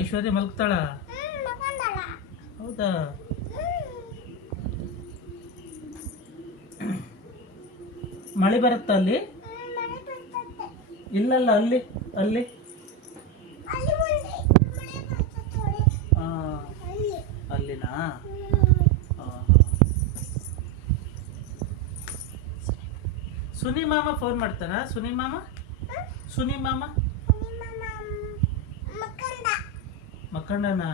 ಐಶ್ವರ್ಯ ಮಲ್ಕ್ತಾಳ? ಹೌದಾ? ಮಳೆ ಬರುತ್ತ ಅಲ್ಲಿ? ಇಲ್ಲಲ್ಲ, ಅಲ್ಲಿ ಅಲ್ಲಿ ಅಲ್ಲಿನಾ? ಸುನಿ ಮಾಮ ಫೋನ್ ಮಾಡ್ತಾರ? ಸುನಿ ಮಾಮ ಮಕ್ಕಂಡನ?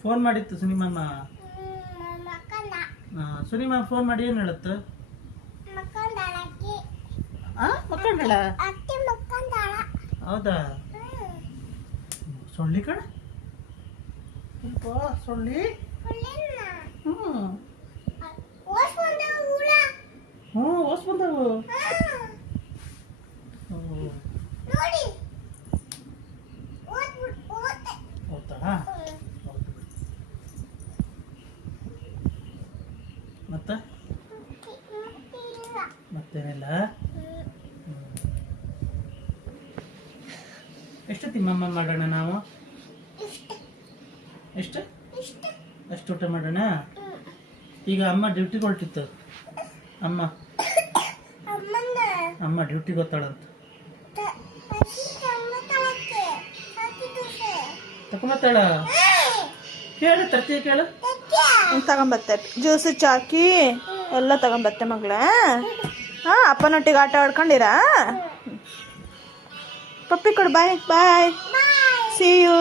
ಫೋನ್ ಮಾಡಿತ್ತು ಸುನಿ ಮಾಮ. ಸುನಿ ಮಾಮ ಫೋನ್ ಮಾಡಿ ಏನು ಹೇಳುತ್ತ? ಮಕ್ಕಂಡಳ? ಹೌದಾ? ಸೊಳ್ಳಿ ಕಣ, ಸೊಳ್ಳಿ. ಓಸ್ ಬಂದವು. ಹೌದಾ? ಮತ್ತೇನಿಲ್ಲ. ಎಷ್ಟು ತಿಮ್ಮಮ್ಮ ಮಾಡೋಣ ನಾವು? ಎಷ್ಟು ಅಷ್ಟು ಊಟ ಮಾಡೋಣ. ಈಗ ಅಮ್ಮ ಡ್ಯೂಟಿಗೆ ಹೊರಟಿತ್ತು. ಅಮ್ಮ ಡ್ಯೂಟಿಗೆ ಹೋಗ್ತಾಳಂತ. ತಗೊಂಬತ್ತಾಳ? ಕೇಳು, ತರ್ತೀಯ ಕೇಳು. ತಗೊಂಬತ್ತೆ, ಜ್ಯೂಸ್ ಚಾಕಿ ಎಲ್ಲ ತಗೊಂಬತ್ತೆ ಮಗಳ. ಅಪ್ಪನೊಟ್ಟಿಗೆ ಆಟ ಆಡ್ಕೊಂಡಿರಾ? ಪಪ್ಪಿ ಕೊಡು. ಬಾಯ್ ಬಾಯ್, ಸಿ ಯು.